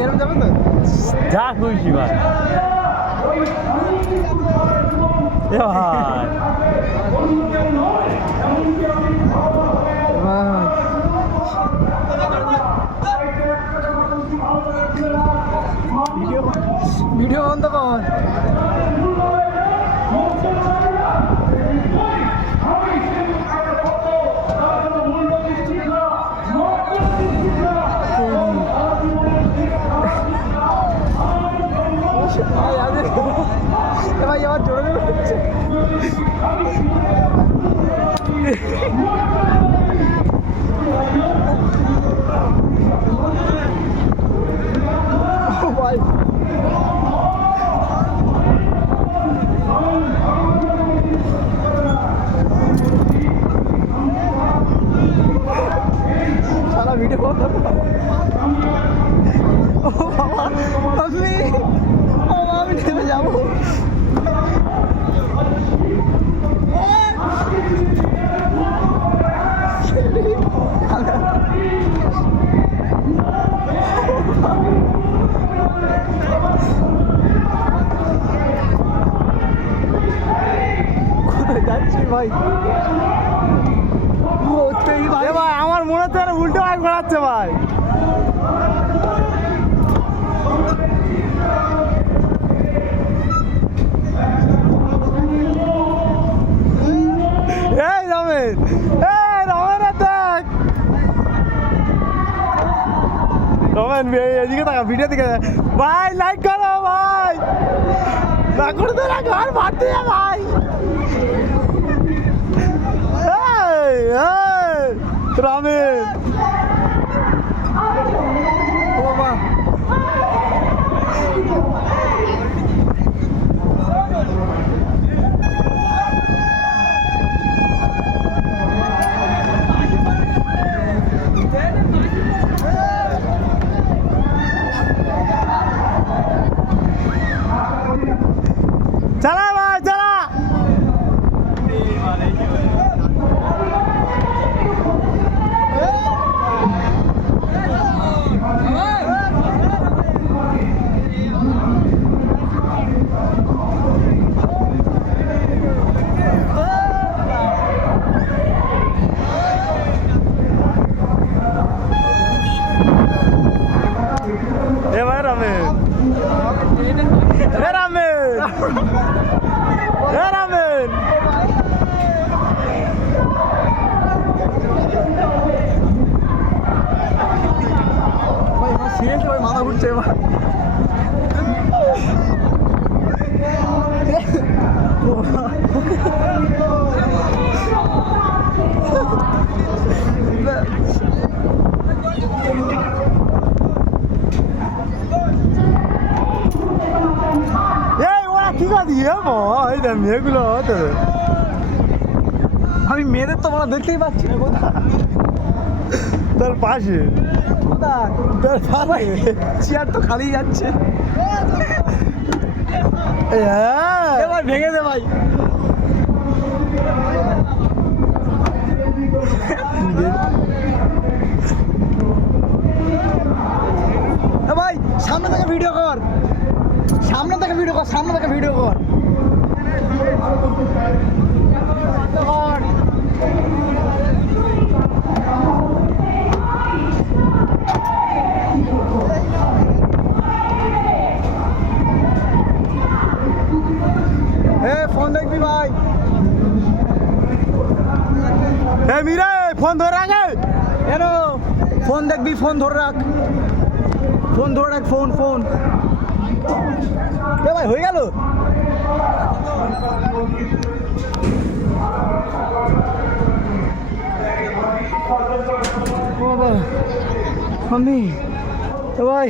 এরকম যাবেন তো যা খুশি ভাই ভিডিও বন্ধ কর ভাই আমার জোরে হচ্ছে ভাই সারা ভিডিও ও বাবা আমি নেমে যাবো কোথায় যাচ্ছি ভাই ভাই আমার মনে হচ্ছে উল্টো ভাই ঘোরাচ্ছে ভাই এই রমেন দেখ রমেন এদিকে থাকা ভিডিও দিকে ভাই লাইক করো ভাই না করে তো না ঘর ভাত দিয়ে ভাই রমেন বাবা चला भाई चला ए भाई रमेश রামেন ভাই আমার সিরিয়াসলি ভাই মাথা ঘুরছে এবার ঠিক আছে ভাই মেয়েগুলো আমি মেয়েদের তো আমরা দেখতেই পাচ্ছি না কোথায় তার পাশে কোথায় তার পাশে চেয়ার তো খালি যাচ্ছে এবার ভেঙে দে ভাই ভাই সামনে থেকে ভিডিও কর সামনে থেকে ভিডিও কর ফোন দেখবি ভাই মিরা ফোন ধরে রাখে কেন ফোন দেখবি ফোন ধরে রাখ ফোন ভাই হয়ে গেল বাবা আমি ভাই